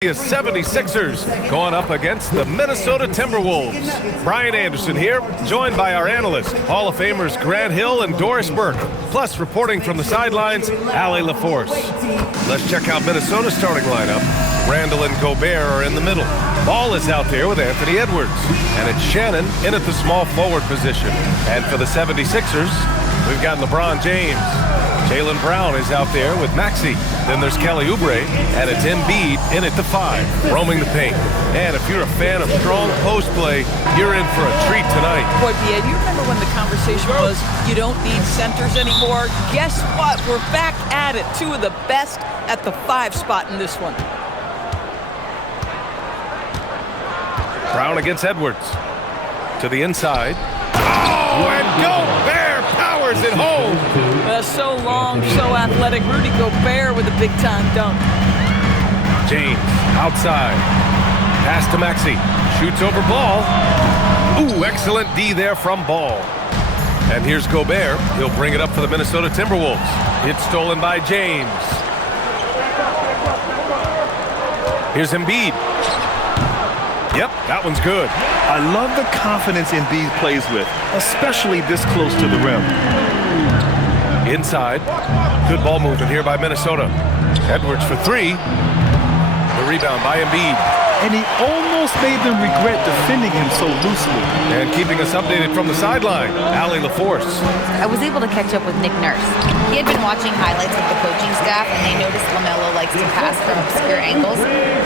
76ers going up against the Minnesota Timberwolves. Brian Anderson here, joined by our analysts, Hall of Famers Grant Hill and Doris Burke. Plus, reporting from the sidelines, Allie LaForce. Let's check out Minnesota's starting lineup. Randall and Gobert are in the middle. Ball is out there with Anthony Edwards. And it's Shannon in at the small forward position. And for the 76ers, we've got LeBron James. Jaylen Brown is out there with Maxey. Then there's Kelly Oubre, and it's Embiid in at the 5, roaming the paint. And if you're a fan of strong post play, you're in for a treat tonight. Boy, Pia, do you remember when the conversation was, you don't need centers anymore? Guess what? We're back at it. Two of the best at the 5 spot in this one. Brown against Edwards. To the inside. Oh, and Gobert powers it home. So long, so athletic. Rudy Gobert with a big-time dunk. James outside. Pass to Maxey. Shoots over Ball. Ooh, excellent D there from Ball. And here's Gobert. He'll bring it up for the Minnesota Timberwolves. It's stolen by James. Here's Embiid. Yep, that one's good. I love the confidence Embiid plays with, especially this close to the rim. Inside. Good ball movement here by Minnesota. Edwards for 3. The rebound by Embiid. And he almost made them regret defending him so loosely. And keeping us updated from the sideline, Allie LaForce. I was able to catch up with Nick Nurse. He had been watching highlights of the coaching staff, and they noticed LaMelo likes to pass from obscure angles.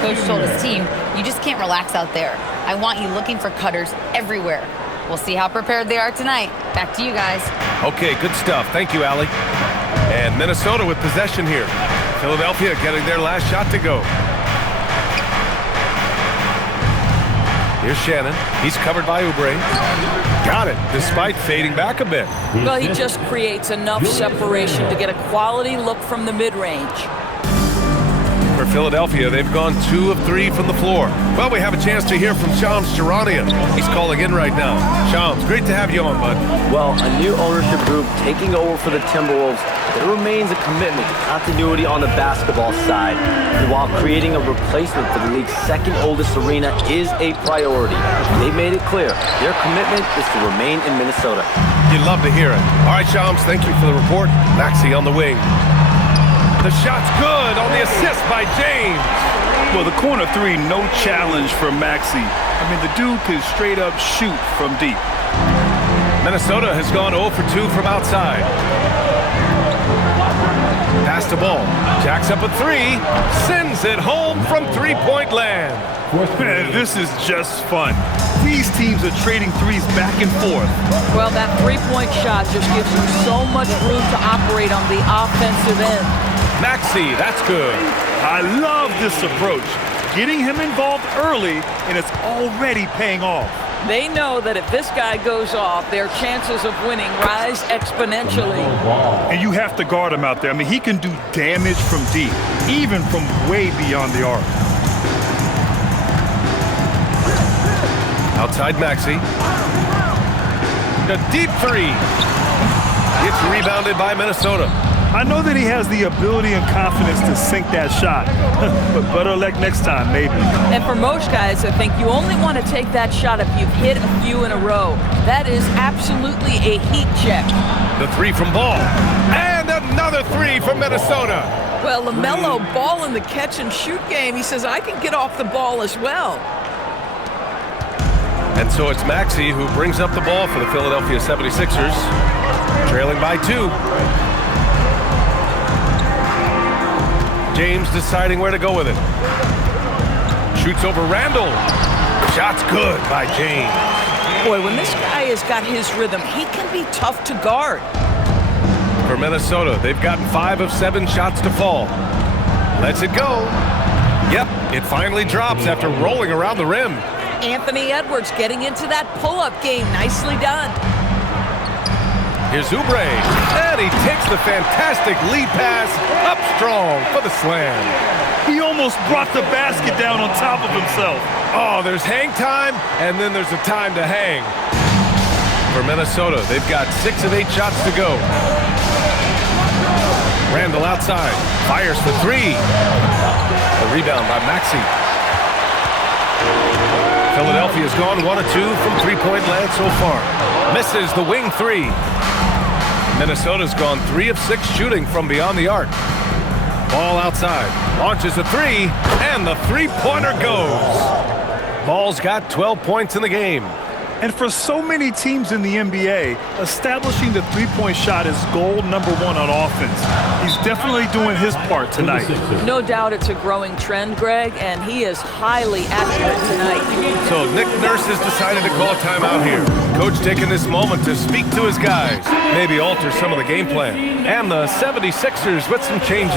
Coach told his team, you just can't relax out there. I want you looking for cutters everywhere. We'll see how prepared they are tonight. Back to you guys. Okay, good stuff. Thank you, Allie. And Minnesota with possession here. Philadelphia getting their last shot to go. Here's Shannon. He's covered by Oubre. Got it, despite fading back a bit. Well, he just creates enough separation to get a quality look from the mid-range. For Philadelphia, they've gone 2 of 3 from the floor. Well, we have a chance to hear from Shams Charania. He's calling in right now. Shams, great to have you on, bud. Well, a new ownership group taking over for the Timberwolves. There remains a commitment to continuity on the basketball side. And while creating a replacement for the league's second oldest arena is a priority, they've made it clear their commitment is to remain in Minnesota. You'd love to hear it. All right, Shams, thank you for the report. Maxey on the wing. The shot's good on the assist by James. Well, the corner 3, no challenge for Maxey. I mean, the dude can straight up shoot from deep. Minnesota has gone 0 for 2 from outside. Pass the ball. Jacks up a 3. Sends it home from three-point land. Man, this is just fun. These teams are trading threes back and forth. Well, that three-point shot just gives you so much room to operate on the offensive end. Maxey, that's good. I love this approach. Getting him involved early, and it's already paying off. They know that if this guy goes off, their chances of winning rise exponentially. And you have to guard him out there. I mean, he can do damage from deep, even from way beyond the arc. Outside Maxey. The deep 3. It's rebounded by Minnesota. I know that he has the ability and confidence to sink that shot, but better luck next time, maybe. And for most guys, I think you only want to take that shot if you've hit a few in a row. That is absolutely a heat check. The 3 from Ball. And another 3 from Minnesota. Well, LaMelo, ball in the catch-and-shoot game. He says, I can get off the ball as well. And so it's Maxey who brings up the ball for the Philadelphia 76ers, trailing by 2. James deciding where to go with it. Shoots over Randall. Shot's good by James. Boy, when this guy has got his rhythm, he can be tough to guard. For Minnesota, they've gotten 5 of 7 shots to fall. Lets it go. Yep, it finally drops after rolling around the rim. Anthony Edwards getting into that pull-up game. Nicely done. Here's Oubre, and he takes the fantastic lead pass up strong for the slam. He almost brought the basket down on top of himself. Oh, there's hang time, and then there's a time to hang. For Minnesota, they've got 6 of 8 shots to go. Randall outside, fires for 3. The rebound by Maxey. Philadelphia's gone 1 of 2 from three-point land so far. Misses the wing three. Minnesota's gone 3 of 6 shooting from beyond the arc. Ball outside. Launches a three, and the three-pointer goes. Ball's got 12 points in the game. And for so many teams in the NBA, establishing the three-point shot is goal number 1 on offense. He's definitely doing his part tonight. No doubt it's a growing trend, Greg, and he is highly accurate tonight. So Nick Nurse has decided to call a timeout here. Coach taking this moment to speak to his guys, maybe alter some of the game plan. And the 76ers with some changes.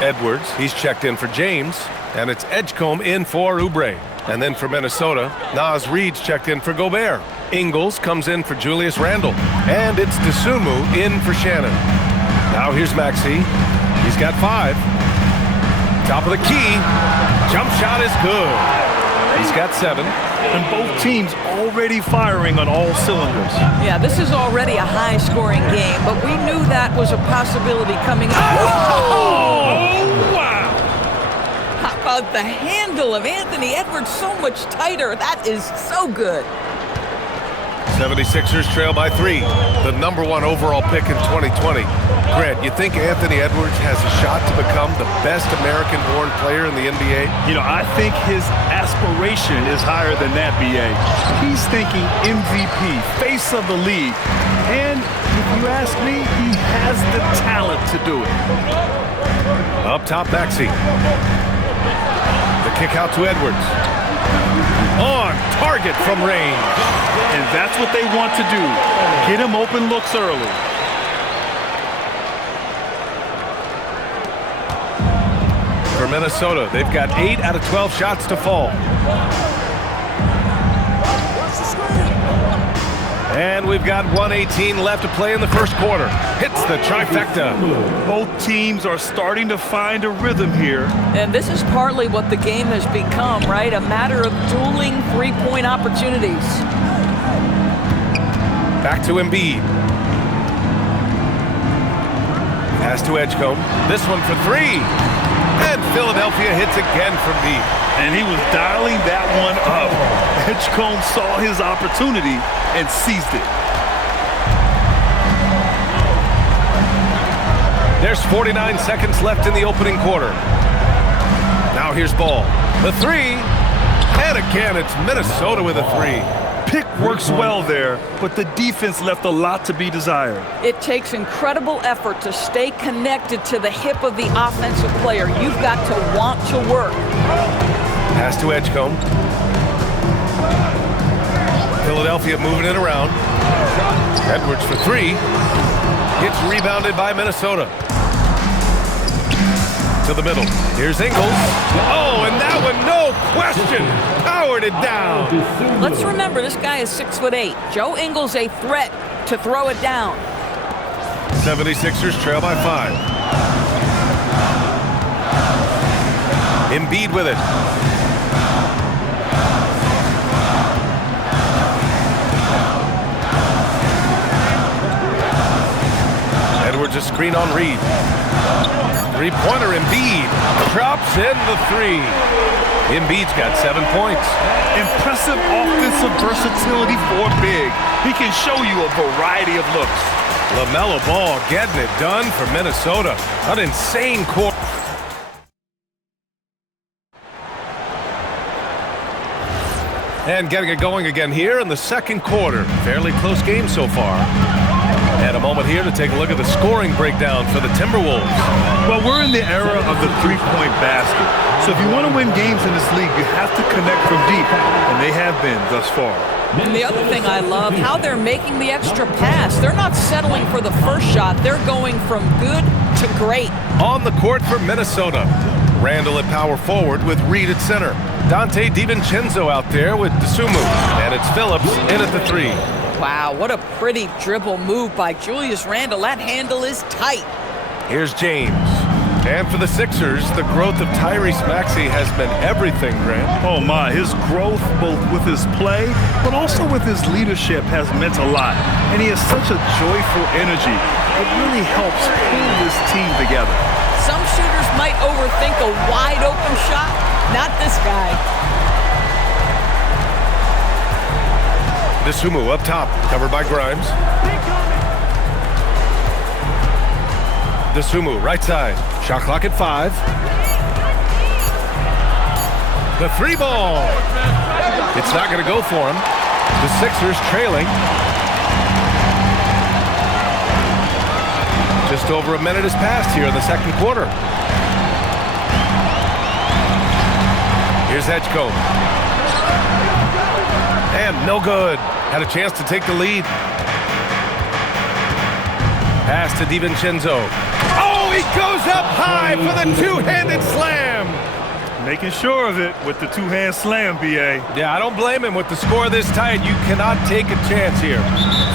Edwards, he's checked in for James, and it's Edgecombe in for Oubre. And then for Minnesota, Naz Reid's checked in for Gobert. Ingles comes in for Julius Randle. And it's Dosunmu in for Shannon. Now here's Maxey. He's got 5. Top of the key. Jump shot is good. He's got 7. And both teams already firing on all cylinders. Yeah, this is already a high-scoring game, but we knew that was a possibility coming up. Oh, wow! How about the handle of Anthony Edwards so much tighter? That is so good. 76ers trail by 3. The number 1 overall pick in 2020. Grant, you think Anthony Edwards has a shot to become the best American-born player in the NBA? You know, I think his aspiration is higher than that, B.A. He's thinking MVP, face of the league. And if you ask me, he has the talent to do it. Up top, Maxey. The kick out to Edwards. On target from range. And that's what they want to do. Get him open looks early. For Minnesota, they've got 8 out of 12 shots to fall. And we've got 1:18 left to play in the first quarter. Hits the trifecta. Both teams are starting to find a rhythm here. And this is partly what the game has become, right? A matter of dueling three-point opportunities. Back to Embiid. Pass to Edgecombe. This one for 3. And Philadelphia hits again from deep. And he was dialing that one up. Edgecombe saw his opportunity and seized it. There's 49 seconds left in the opening quarter. Now here's Ball. The 3. And again, it's Minnesota with a 3. Pick works well there, but the defense left a lot to be desired. It takes incredible effort to stay connected to the hip of the offensive player. You've got to want to work. Pass to Edgecombe. Philadelphia moving it around. Edwards for 3. Gets rebounded by Minnesota. To the middle. Here's Ingles. Oh, and that one, no question, powered it down. Let's remember, this guy is 6'8". Joe Ingles a threat to throw it down. 76ers trail by 5. Embiid with it. Edwards a screen on Reid. Three-pointer Embiid drops in the 3. Embiid's got 7 points. Impressive offensive versatility for big. He can show you a variety of looks. LaMelo Ball getting it done for Minnesota. An insane quarter. And getting it going again here in the second quarter. Fairly close game so far. And a moment here to take a look at the scoring breakdown for the Timberwolves. Well, we're in the era of the three-point basket. So if you want to win games in this league, you have to connect from deep. And they have been thus far. And the other thing I love, how they're making the extra pass. They're not settling for the first shot. They're going from good to great. On the court for Minnesota. Randle at power forward with Reid at center. Dante DiVincenzo out there with Dosunmu. And it's Phillips in at the 3. Wow, what a pretty dribble move by Julius Randle. That handle is tight. Here's James. And for the Sixers, the growth of Tyrese Maxey has been everything, Grant. Oh my, his growth both with his play, but also with his leadership has meant a lot. And he has such a joyful energy. It really helps pull this team together. Some shooters might overthink a wide open shot. Not this guy. Dosunmu up top, covered by Grimes. Dosunmu, right side. Shot clock at 5. The 3 ball. It's not going to go for him. The Sixers trailing. Just over a minute has passed here in the second quarter. Here's Edgecombe. And no good. Had a chance to take the lead. Pass to DiVincenzo. Oh, he goes up high for the two-handed slam. Making sure of it with the two-hand slam, B.A. Yeah, I don't blame him. With the score this tight, you cannot take a chance here.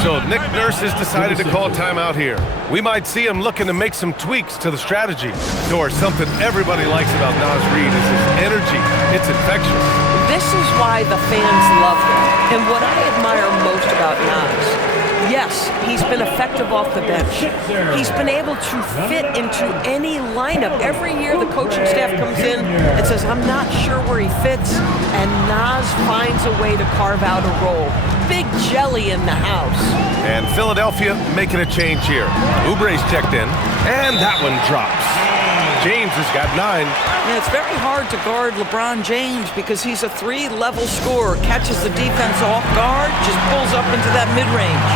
So Nick Nurse has decided to call timeout here. We might see him looking to make some tweaks to the strategy. Or something everybody likes about Naz Reid is his energy. It's infectious. This is why the fans love him. And what I admire most about Naz, yes, he's been effective off the bench. He's been able to fit into any lineup. Every year the coaching staff comes in and says, I'm not sure where he fits, and Naz finds a way to carve out a role. Big jelly in the house. And Philadelphia making a change here. Oubre's checked in, and that one drops. James has got 9. And it's very hard to guard LeBron James because he's a 3-level scorer, catches the defense off guard, just pulls up into that mid-range.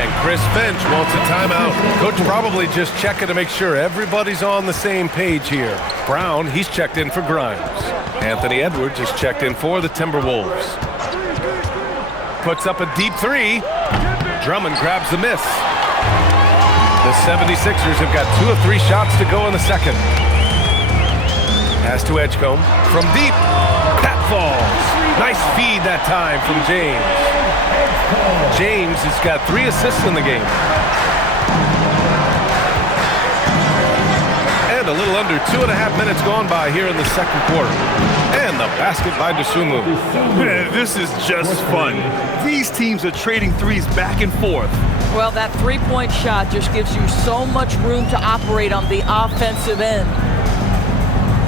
And Chris Finch wants a timeout. Coach probably just checking to make sure everybody's on the same page here. Brown, he's checked in for Grimes. Anthony Edwards is checked in for the Timberwolves. Puts up a deep 3. Drummond grabs the miss. The 76ers have got 2 of 3 shots to go in the second. Pass to Edgecombe. From deep. That falls. Nice feed that time from James. James has got 3 assists in the game. And a little under 2.5 minutes gone by here in the second quarter. And the basket by Dosunmu. Man, this is just fun. These teams are trading threes back and forth. Well, that three-point shot just gives you so much room to operate on the offensive end.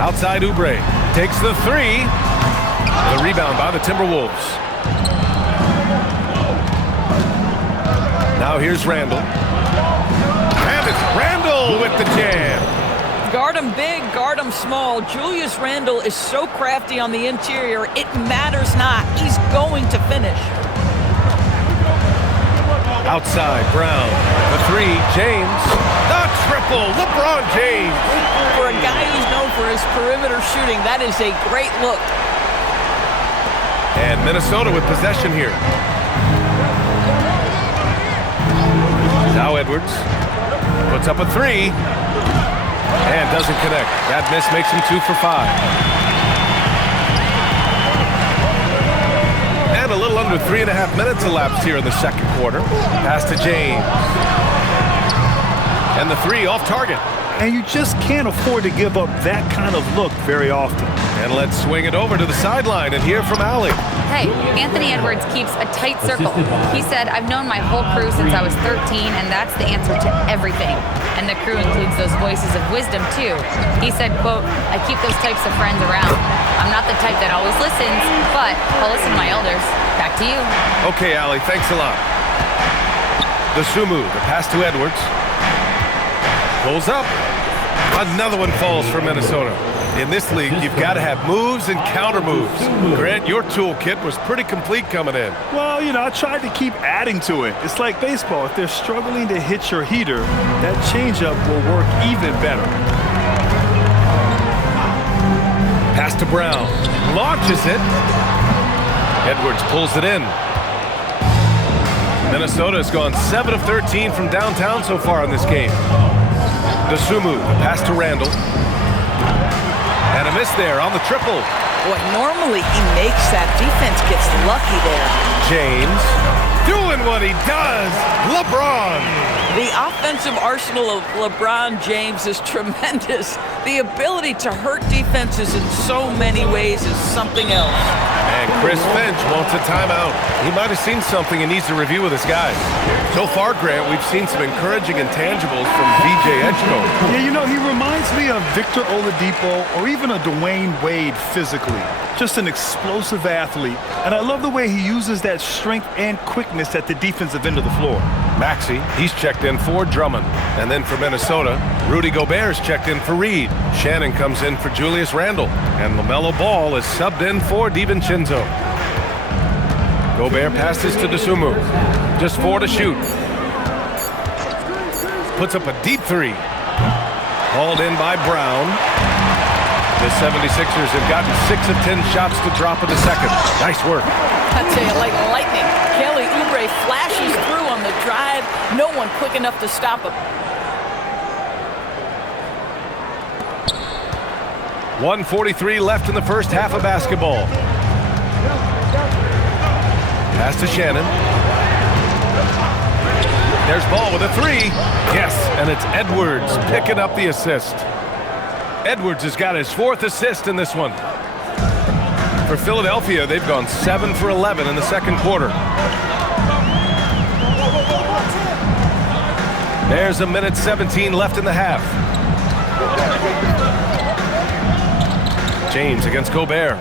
Outside Oubre takes the 3. The rebound by the Timberwolves. Now here's Randall. And it's Randall with the jam. Guard him big, guard him small. Julius Randle is so crafty on the interior, it matters not. He's going to finish. Outside, Brown. The 3, James. The triple, LeBron James. For a guy who's known for his perimeter shooting, that is a great look. And Minnesota with possession here. Now Edwards puts up a 3 and doesn't connect. That miss makes him 2 for 5. And a little under 3.5 minutes elapsed here in the second quarter. Pass to James. And the 3 off target. And you just can't afford to give up that kind of look very often. And let's swing it over to the sideline and hear from Allie. Hey, Anthony Edwards keeps a tight circle. He said, I've known my whole crew since I was 13, and that's the answer to everything. And the crew includes those voices of wisdom, too. He said, quote, I keep those types of friends around. I'm not the type that always listens, but I'll listen to my elders. Back to you. Okay, Allie, thanks a lot. Dosunmu, the pass to Edwards. Pulls up. Another one falls for Minnesota. In this league, you've got to have moves and counter moves. Grant, your toolkit was pretty complete coming in. Well, you know, I tried to keep adding to it. It's like baseball. If they're struggling to hit your heater, that changeup will work even better. Pass to Brown. Launches it. Edwards pulls it in. Minnesota has gone 7 of 13 from downtown so far in this game. Dosunmu, the pass to Randall. And a miss there on the triple. Boy, normally he makes that. Defense gets lucky there. James doing what he does. LeBron. The offensive arsenal of LeBron James is tremendous. The ability to hurt defenses in so many ways is something else. And Chris Finch wants a timeout. He might have seen something he needs to review with his guys. So far, Grant, we've seen some encouraging intangibles from VJ Edgecombe. Yeah, you know, he reminds me of Victor Oladipo or even a Dwayne Wade physically. Just an explosive athlete. And I love the way he uses that strength and quickness at the defensive end of the floor. Maxey, he's checked in for Drummond. And then for Minnesota, Rudy Gobert's checked in for Reed. Shannon comes in for Julius Randle. And LaMelo Ball is subbed in for DiVincenzo. Gobert passes to Dosunmu. Just 4 to shoot. Puts up a deep 3. Hauled in by Brown. The 76ers have gotten 6 of 10 shots to drop in the second. Nice work. I tell you, like lightning, Kelly Oubre flashes through on the drive. No one quick enough to stop him. 1:43 left in the first half of basketball. Pass to Shannon. There's Ball with a 3. Yes, and it's Edwards picking up the assist. Edwards has got his 4th assist in this one. For Philadelphia, they've gone 7 for 11 in the second quarter. There's a minute 17 left in the half. James against Gobert.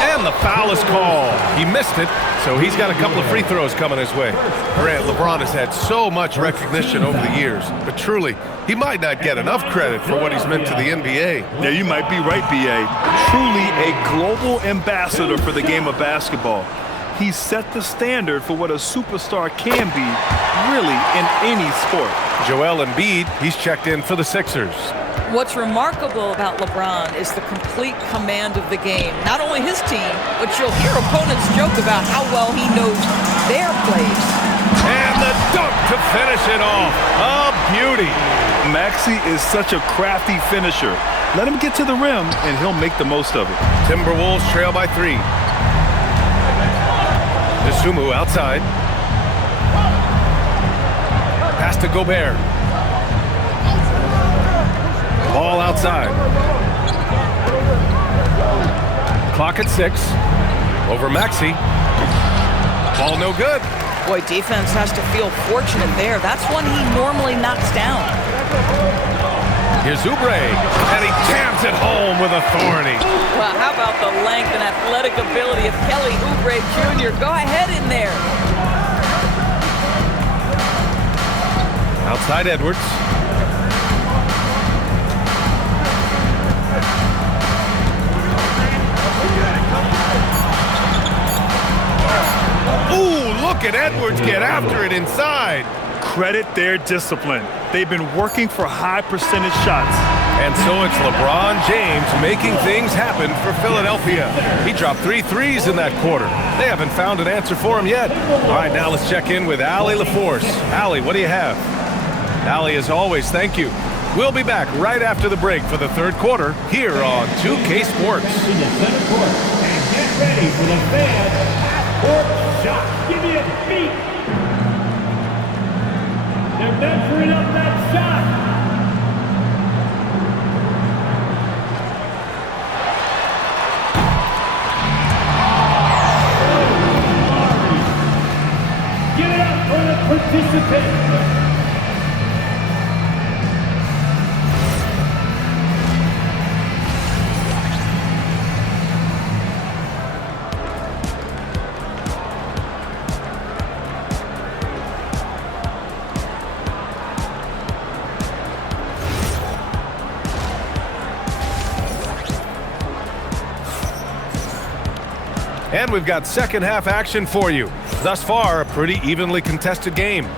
And the foul is called. He missed it, so he's got a couple of free throws coming his way. Grant, LeBron has had so much recognition over the years, but truly, he might not get enough credit for what he's meant to the NBA. Yeah, you might be right, B.A. Truly a global ambassador for the game of basketball. He set the standard for what a superstar can be, really, in any sport. Joel Embiid, he's checked in for the Sixers. What's remarkable about LeBron is the complete command of the game. Not only his team, but you'll hear opponents joke about how well he knows their plays. And the dunk to finish it off. A beauty. Maxey is such a crafty finisher. Let him get to the rim, and he'll make the most of it. Timberwolves trail by 3. Dosunmu outside. Pass to Gobert. Ball outside. Clock at 6. Over Maxey. Ball no good. Boy, defense has to feel fortunate there. That's one he normally knocks down. Here's Oubre, and he jams it home with authority. Well, how about the length and athletic ability of Kelly Oubre Jr.? Go ahead in there. Outside Edwards. Ooh, look at Edwards get after it inside. Credit their discipline. They've been working for high percentage shots. And so it's LeBron James making things happen for Philadelphia. He dropped 3 threes in that quarter. They haven't found an answer for him yet. All right, now let's check in with Allie LaForce. Allie, what do you have? Allie, as always, thank you. We'll be back right after the break for the third quarter here on 2K Sports. To the center court and get ready for the fan half-court shot. Give me a beat. They're measuring up that shot. Give it up for the participants. And we've got second half action for you. Thus far, a pretty evenly contested game.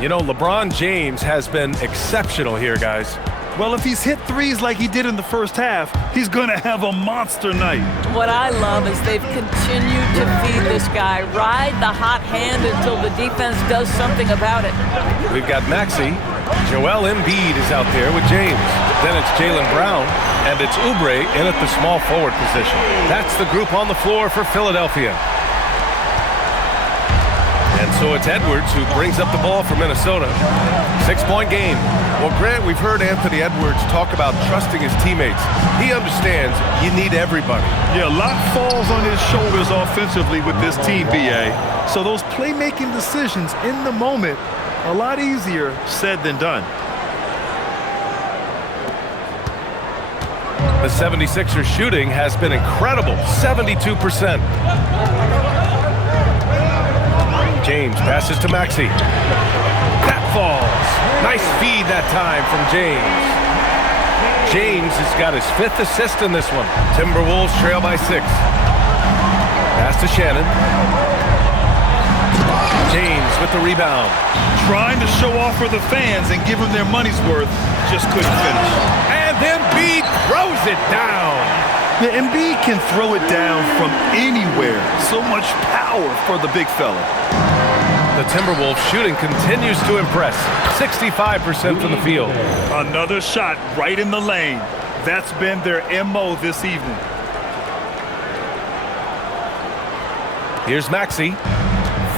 You know, LeBron James has been exceptional here, guys. Well, if he's hit threes like he did in the first half, he's going to have a monster night. What I love is they've continued to feed this guy. Ride the hot hand until the defense does something about it. We've got Maxey. Joel Embiid is out there with James. Then it's Jaylen Brown, and it's Oubre in at the small forward position. That's the group on the floor for Philadelphia. And so So it's Edwards who brings up the ball for Minnesota. 6-point game. Well, Grant, we've heard Anthony Edwards talk about trusting his teammates. He understands you need everybody. Yeah, a lot falls on his shoulders offensively with this team, BA. So those playmaking decisions in the moment, a lot easier said than done. The 76ers shooting has been incredible, 72%. James passes to Maxey. That falls. Nice feed that time from James. James has got his 5th assist in this one. Timberwolves trail by 6. Pass to Shannon. James with the rebound. Trying to show off for the fans and give them their money's worth, just couldn't finish. And then Embiid throws it down. The Embiid can throw it down from anywhere. So much power for the big fella. The Timberwolves shooting continues to impress. 65% from the field. Another shot right in the lane. That's been their MO this evening. Here's Maxey.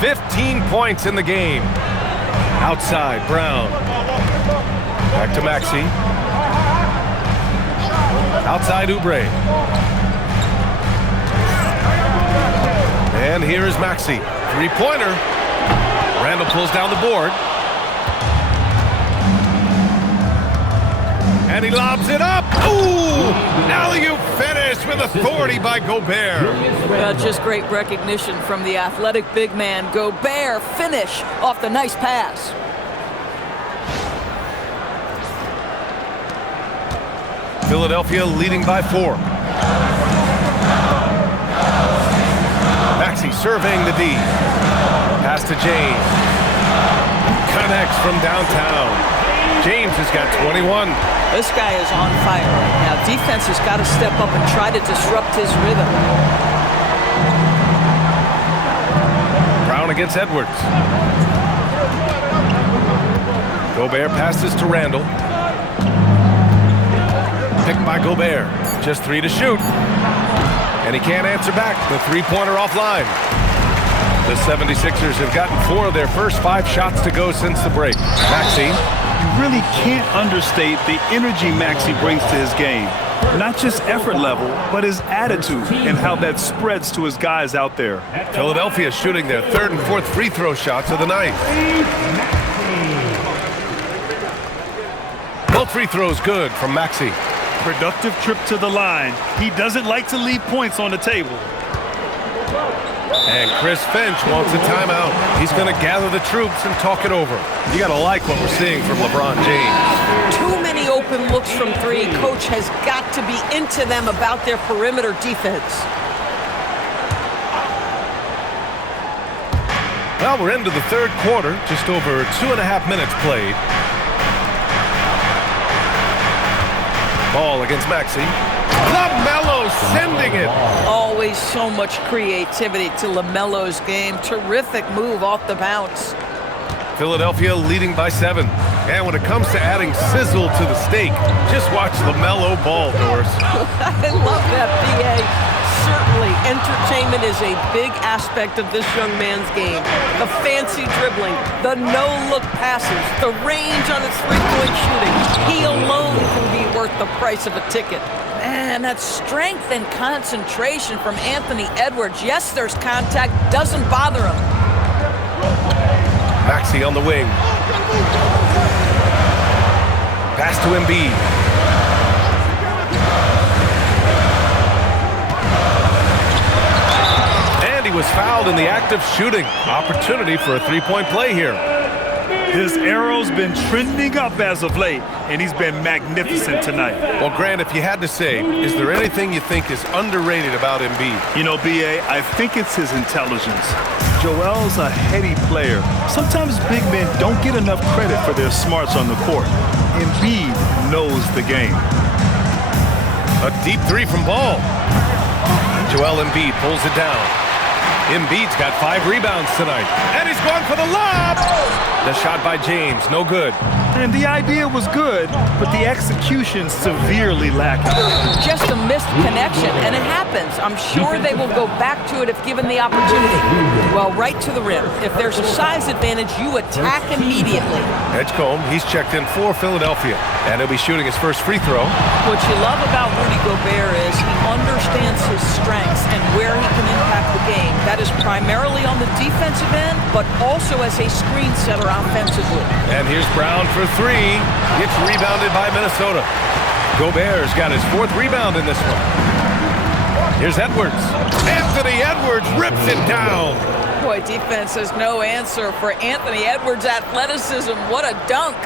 15 points in the game. Outside, Brown. Back to Maxey. Outside, Oubre. And here is Maxey. Three-pointer. Randall pulls down the board. And he lobs it up. Ooh! Alley-oop finish with authority by Gobert. Well, just great recognition from the athletic big man. Gobert finish off the nice pass. Philadelphia leading by 4. Maxey surveying the D. Pass to James. Connects from downtown. James has got 21. This guy is on fire right now. Defense has got to step up and try to disrupt his rhythm. Brown against Edwards. Gobert passes to Randall. Picked by Gobert. Just 3 to shoot. And he can't answer back. The three-pointer offline. The 76ers have gotten 4 of their first 5 shots to go since the break. Maxey. You really can't understate the energy Maxey brings to his game. Not just effort level, but his attitude and how that spreads to his guys out there. Philadelphia shooting their 3rd and 4th free throw shots of the night. Both free throws good from Maxey. Productive trip to the line. He doesn't like to leave points on the table. And Chris Finch wants a timeout. He's going to gather the troops and talk it over. You got to like what we're seeing from LeBron James. Too many open looks from 3. Coach has got to be into them about their perimeter defense. Well, we're into the 3rd quarter. Just over 2.5 minutes played. Ball against Maxey. LaMelo sending it. Always so much creativity to LaMelo's game. Terrific move off the bounce. Philadelphia leading by 7. And when it comes to adding sizzle to the steak, just watch LaMelo ball, Doris. I love that, B.A. Certainly, entertainment is a big aspect of this young man's game. The fancy dribbling, the no-look passes, the range on his three-point shooting. He alone can be worth the price of a ticket. Man, that strength and concentration from Anthony Edwards. Yes, there's contact, doesn't bother him. Maxey on the wing. Pass to Embiid. And he was fouled in the act of shooting. Opportunity for a three-point play here. His arrow's been trending up as of late, and he's been magnificent tonight. Well, Grant, if you had to say, is there anything you think is underrated about Embiid? You know, B.A., I think it's his intelligence. Joel's a heady player. Sometimes big men don't get enough credit for their smarts on the court. Embiid knows the game. A deep 3 from Ball. Joel Embiid pulls it down. Embiid's got 5 rebounds tonight. And he's going for the lob! The shot by James, no good. And the idea was good, but the execution severely lacking. Just a missed connection, and it happens. I'm sure they will go back to it if given the opportunity. Well, right to the rim. If there's a size advantage, you attack immediately. Edgecombe, he's checked in for Philadelphia, and he'll be shooting his first free throw. What you love about Rudy Gobert is he understands his strengths and where he can impact the game. That is primarily on the defensive end, but also as a screen setter offensively. And here's Brown for 3. Gets rebounded by Minnesota. Gobert's got his 4th rebound in this one. Here's Edwards. Anthony Edwards rips it down. Boy, defense has no answer for Anthony Edwards' athleticism. What a dunk.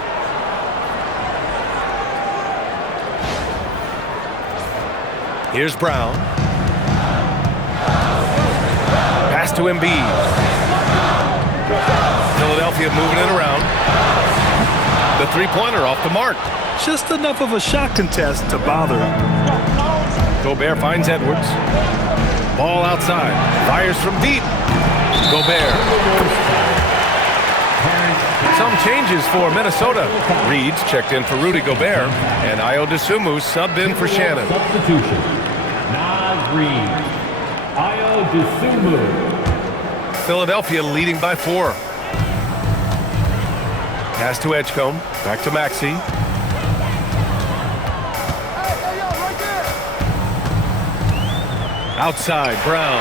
Here's Brown. Pass to Embiid. Philadelphia moving it around. The three-pointer off the mark. Just enough of a shot contest to bother him. Gobert finds Edwards. Ball outside. Fires from deep. Gobert. Some changes for Minnesota. Reed's checked in for Rudy Gobert. And Ayo Dosunmu subbed in for Shannon. Substitution. Nas Reed. Ayo Dosunmu. Philadelphia leading by 4. Pass to Edgecombe. Back to Maxey. Outside, Brown.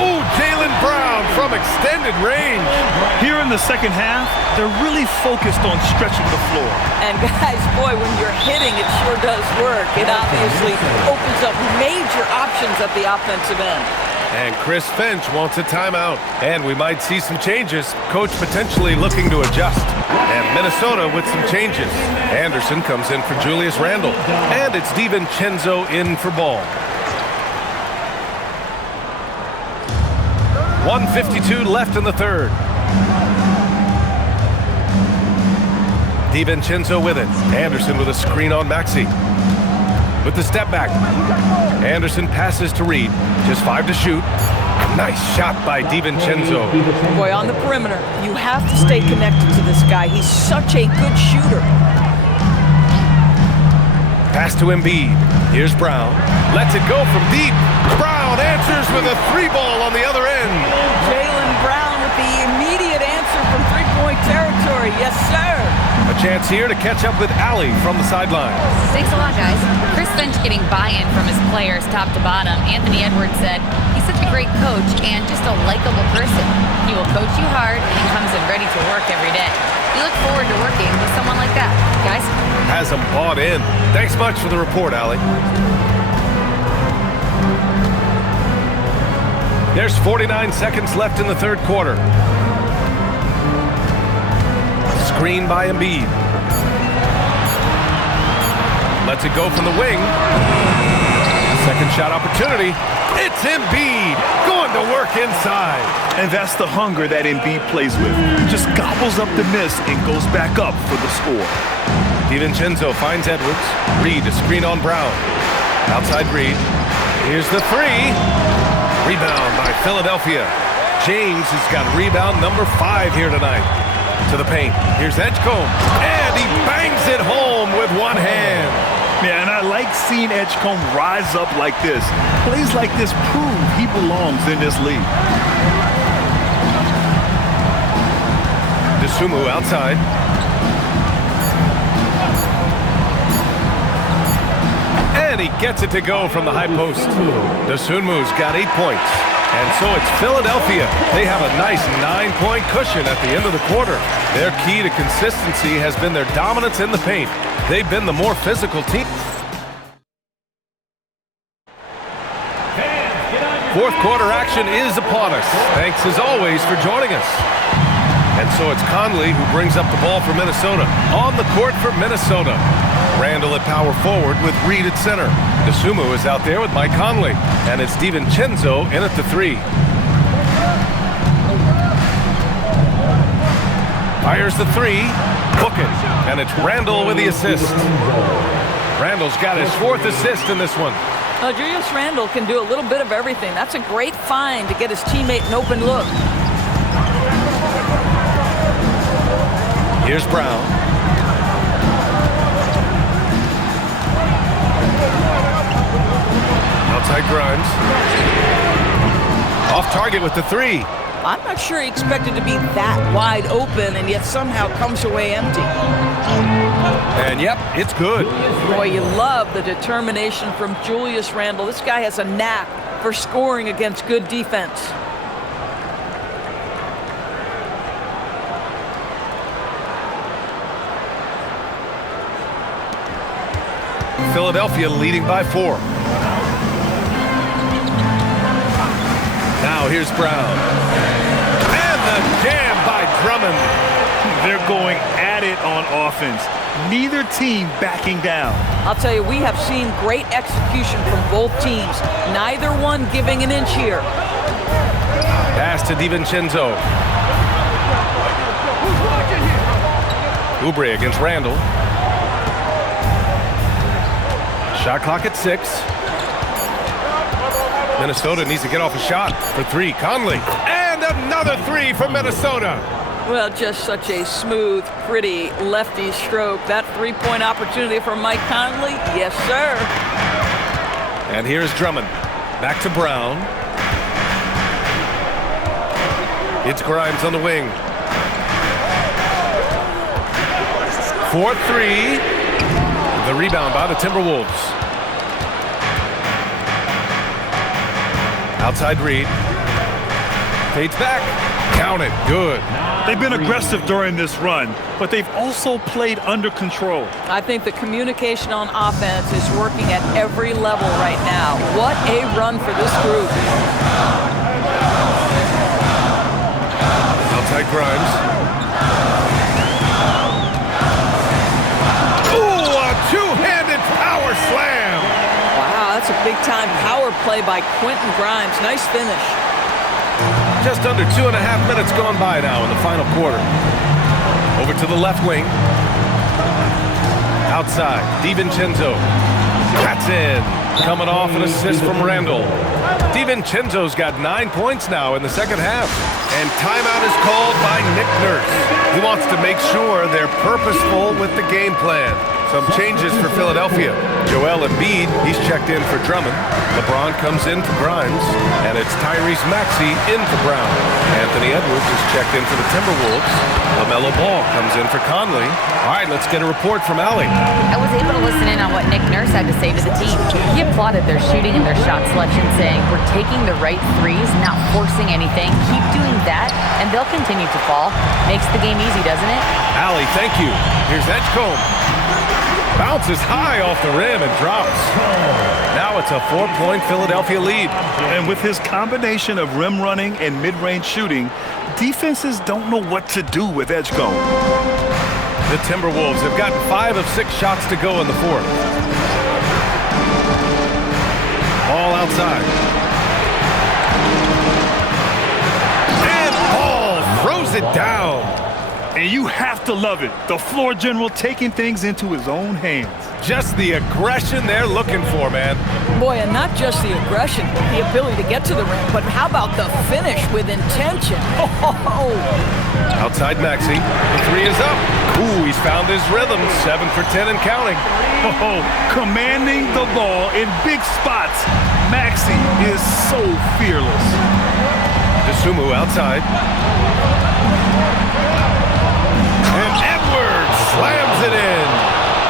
Oh, Jaylen Brown from extended range. Here in the second half, they're really focused on stretching the floor. And guys, boy, when you're hitting, it sure does work. It obviously opens up major options at the offensive end. And Chris Finch wants a timeout. And we might see some changes. Coach potentially looking to adjust. And Minnesota with some changes. Anderson comes in for Julius Randle. And it's DiVincenzo in for Ball. 1:52 left in the third. DiVincenzo with it. Anderson with a screen on Maxey. With the step back. Anderson passes to Reed. Just 5 to shoot. Nice shot by DiVincenzo. Boy, on the perimeter, you have to stay connected to this guy. He's such a good shooter. Pass to Embiid. Here's Brown. Lets it go from deep. Brown answers with a 3-ball on the other end. Jaylen Brown with the immediate answer from three-point territory. Yes, sir. A chance here to catch up with Allie from the sideline. Thanks a lot, guys. Chris Finch getting buy-in from his players top to bottom. Anthony Edwards said he's such a great coach and just a likable person. He will coach you hard and he comes in ready to work every day. We look forward to working with someone like that. Guys? Has them bought in. Thanks much for the report, Allie. There's 49 seconds left in the third quarter. Screen by Embiid. Lets it go from the wing. Second shot opportunity. It's Embiid going to work inside. And that's the hunger that Embiid plays with. Just gobbles up the miss and goes back up for the score. DiVincenzo finds Edwards. Reed a screen on Brown. Outside Reed. Here's the 3. Rebound by Philadelphia. James has got rebound number 5 here tonight. To the paint. Here's Edgecombe. And he bangs it home with one hand. Yeah, and I like seeing Edgecombe rise up like this. Plays like this prove he belongs in this league. Dosunmu outside. And he gets it to go from the high post. Dosunmu's got 8 points. And so it's Philadelphia. They have a nice 9-point cushion at the end of the quarter. Their key to consistency has been their dominance in the paint. They've been the more physical team. Fourth quarter action is upon us. Thanks as always for joining us. And so it's Conley who brings up the ball for Minnesota. On the court for Minnesota. Randle at power forward with Reed at center. Dosunmu is out there with Mike Conley. And it's DiVincenzo in at the 3. Fires the 3. Book it. And it's Randle with the assist. Randle's got his 4th assist in this one. Julius Randle can do a little bit of everything. That's a great find to get his teammate an open look. Here's Brown. Outside Grimes. Off target with the three. I'm not sure he expected to be that wide open and yet somehow comes away empty. And yep, it's good. Boy, you love the determination from Julius Randle. This guy has a knack for scoring against good defense. Philadelphia leading by 4. Now here's Brown. And the jam by Drummond. They're going at it on offense. Neither team backing down. I'll tell you, we have seen great execution from both teams. Neither one giving an inch here. Pass to DiVincenzo. Oubre against Randle. Shot clock at 6. Minnesota needs to get off a shot for 3. Conley. And another 3 for Minnesota. Well, just such a smooth, pretty lefty stroke. That three-point opportunity for Mike Conley. Yes, sir. And here's Drummond. Back to Brown. It's Grimes on the wing. 4-3. The rebound by the Timberwolves. Outside Reed. Fades back. Count it. Good. They've been aggressive during this run, but they've also played under control. I think the communication on offense is working at every level right now. What a run for this group. Outside Grimes. Ooh, a two-handed power slam. Wow, that's a big-time power play by Quentin Grimes. Nice finish. Just under 2.5 minutes gone by now in the final quarter. Over to the left wing. Outside, DiVincenzo. That's in. Coming off an assist from Randle. DiVincenzo's got 9 points now in the second half. And timeout is called by Nick Nurse. He wants to make sure they're purposeful with the game plan. Some changes for Philadelphia. Joel Embiid, he's checked in for Drummond. LeBron comes in for Grimes. And it's Tyrese Maxey in for Brown. Anthony Edwards is checked in for the Timberwolves. LaMelo Ball comes in for Conley. All right, let's get a report from Allie. I was able to listen in on what Nick Nurse had to say to the team. He applauded their shooting and their shot selection, saying, "We're taking the right threes, not forcing anything. Keep doing that, and they'll continue to fall." Makes the game easy, doesn't it? Allie, thank you. Here's Edgecombe. Bounces high off the rim and drops. Now it's a 4-point Philadelphia lead. And with his combination of rim running and mid-range shooting, defenses don't know what to do with Edgecombe. The Timberwolves have gotten 5 of 6 shots to go in the fourth. Ball outside. And Ball throws it down. And you have to love it. The floor general taking things into his own hands. Just the aggression they're looking for, man. Boy, and not just the aggression, the ability to get to the rim, but how about the finish with intention? Oh. Outside Maxey. The 3 is up. Ooh, he's found his rhythm. 7 for 10 and counting. Oh, commanding the ball in big spots. Maxey is so fearless. DeSumo outside. And Edwards slams it in.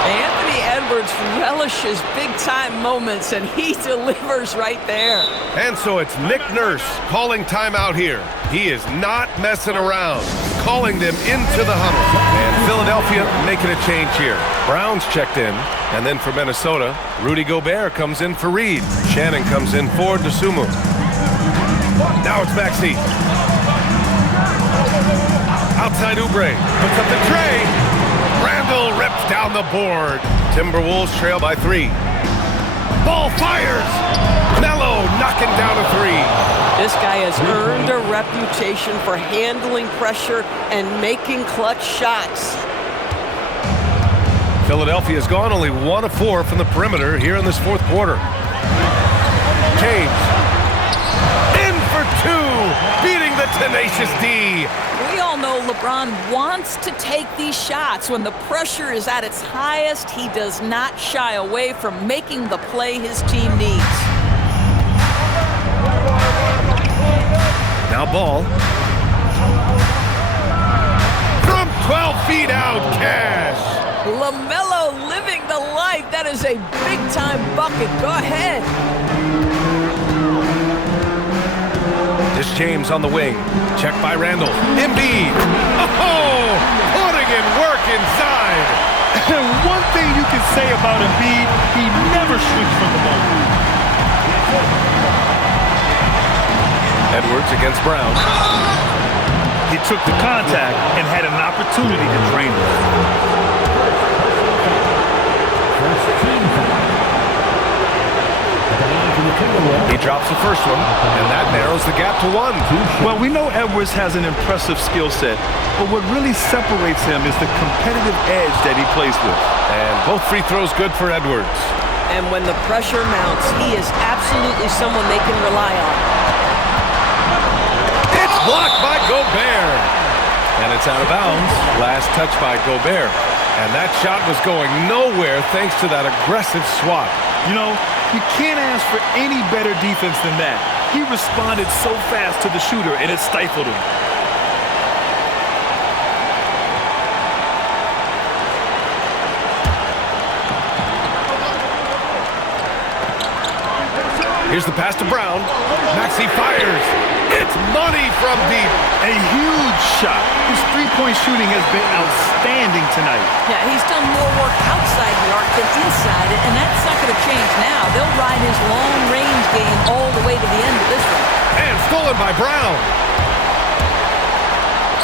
Anthony Edwards relishes big-time moments, and he delivers right there. And so it's Nick Nurse calling timeout here. He is not messing around, calling them into the huddle. And Philadelphia making a change here. Brown's checked in, and then for Minnesota, Rudy Gobert comes in for Reed. Shannon comes in for DeSumo. Now it's Maxey. Outside Oubre, puts up the tray. Randle rips down the board. Timberwolves trail by 3. Ball fires. Melo knocking down a 3. This guy has earned a reputation for handling pressure and making clutch shots. Philadelphia's gone only 1 of 4 from the perimeter here in this fourth quarter. James. In for two, beating the tenacious D. We all know LeBron wants to take these shots. When the pressure is at its highest, he does not shy away from making the play his team needs. Now ball. From 12 feet out, Cash. LaMelo living the life. That is a big-time bucket. Go ahead. This James on the wing. Check by Randall. Embiid. Oh, putting in work inside. And one thing you can say about Embiid, he never shrinks from the ball. Edwards against Brown. He took the contact and had an opportunity to drain it. He drops the first one, and that narrows the gap to one. Well, we know Edwards has an impressive skill set, but what really separates him is the competitive edge that he plays with. And both free throws good for Edwards. And when the pressure mounts, he is absolutely someone they can rely on. It's blocked by Gobert. And it's out of bounds. Last touch by Gobert. And that shot was going nowhere thanks to that aggressive swat. You know, you can't ask for any better defense than that. He responded so fast to the shooter, and it stifled him. Here's the pass to Brown. Maxey fires. It's money from deep. A huge shot. His three-point shooting has been outstanding tonight. Yeah, he's done more work outside the arc than inside it, and that's not going to change now. They'll ride his long-range game all the way to the end of this one. And stolen by Brown.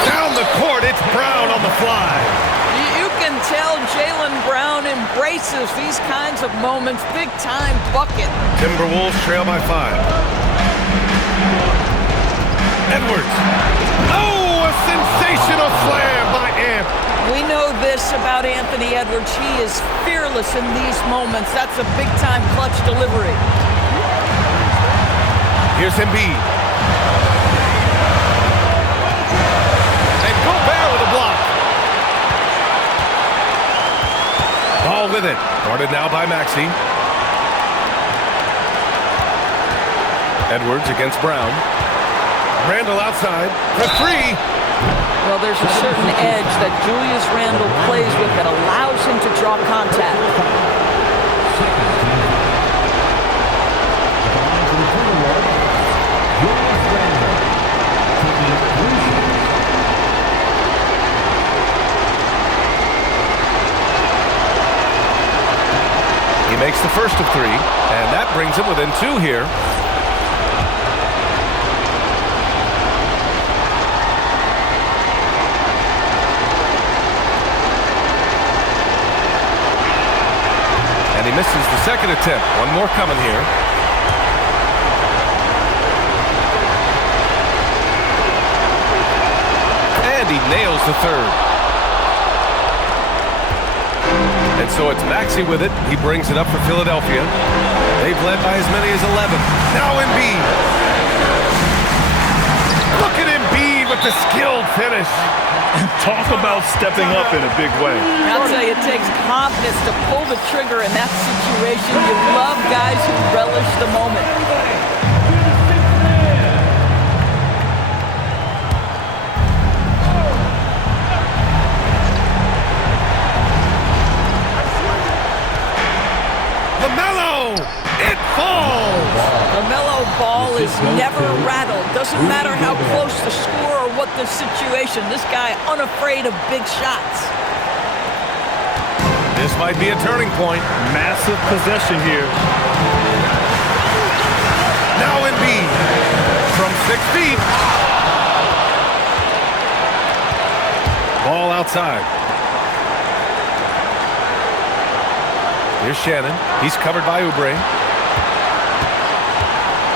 Down the court, it's Brown on the fly. You can tell Jaylen Brown embraces these kinds of moments. Big-time bucket. Timberwolves trail by 5. Edwards. Oh, a sensational slam by Ant. We know this about Anthony Edwards. He is fearless in these moments. That's a big-time clutch delivery. Here's Embiid. And Gobert with a block. Ball with it. Guarded now by Maxey. Edwards against Brown. Randall outside for three. Well, there's a certain edge that Julius Randle plays with that allows him to draw contact. He makes the first of three, and that brings him within two here. And he misses the second attempt. One more coming here. And he nails the third. And so it's Maxey with it. He brings it up for Philadelphia. They've led by as many as 11. Now Embiid. Look at Embiid with the skilled finish. Talk about stepping up in a big way. I'll tell you, it takes confidence to pull the trigger in that situation. You love guys who relish the moment. LaMelo! It falls! LaMelo ball is never rattled. Doesn't matter how close the score or what the situation. This guy unafraid of big shots. This might be a turning point. Massive possession here. Now Embiid from 6 feet. Ball outside. Here's Shannon. He's covered by Oubre.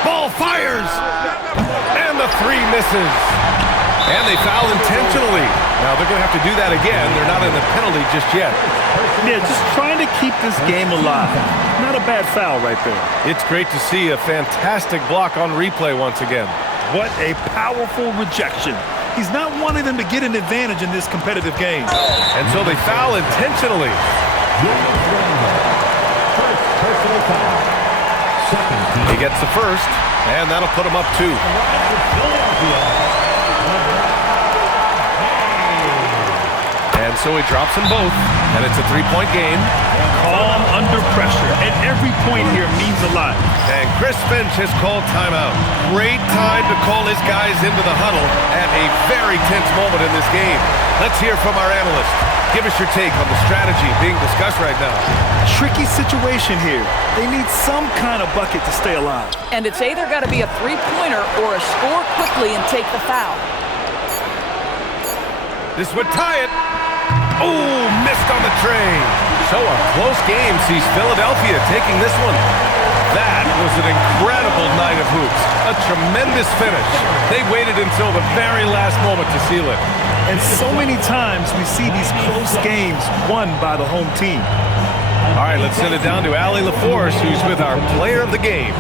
Ball fires! And the three misses. And they foul intentionally. Now they're going to have to do that again. They're not in the penalty just yet. Yeah, just trying to keep this game alive. Not a bad foul right there. It's great to see a fantastic block on replay once again. What a powerful rejection. He's not wanting them to get an advantage in this competitive game. And so they foul intentionally. He gets the first, and that'll put him up 2. And so he drops them both, and it's a 3-point game. Calm under pressure, and every point here means a lot. And Chris Finch has called timeout. Great time to call his guys into the huddle at a very tense moment in this game. Let's hear from our analyst. Give us your take on the strategy being discussed right now. Tricky situation here. They need some kind of bucket to stay alive. And it's either got to be a three-pointer or a score quickly and take the foul. This would tie it. Oh, missed on the tray. So a close game sees Philadelphia taking this one. That was an incredible night of hoops. A tremendous finish. They waited until the very last moment to seal it. And so many times we see these close games won by the home team. All right, let's send it down to Allie LaForce, who's with our player of the game.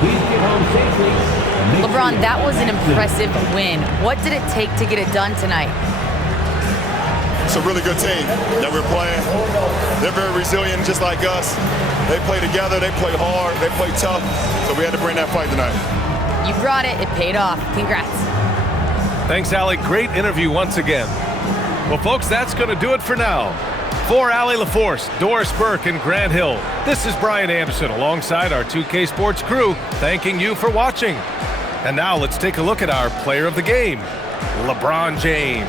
LeBron, that was an impressive win. What did it take to get it done tonight? It's a really good team that we're playing. They're very resilient, just like us. They play together, they play hard, they play tough, so we had to bring that fight tonight. You brought it. It paid off. Congrats. Thanks, Allie. Great interview once again. Well, folks, that's going to do it for now. For Allie LaForce, Doris Burke, and Grant Hill, this is Brian Anderson alongside our 2K Sports crew, thanking you for watching. And now let's take a look at our player of the game, LeBron James.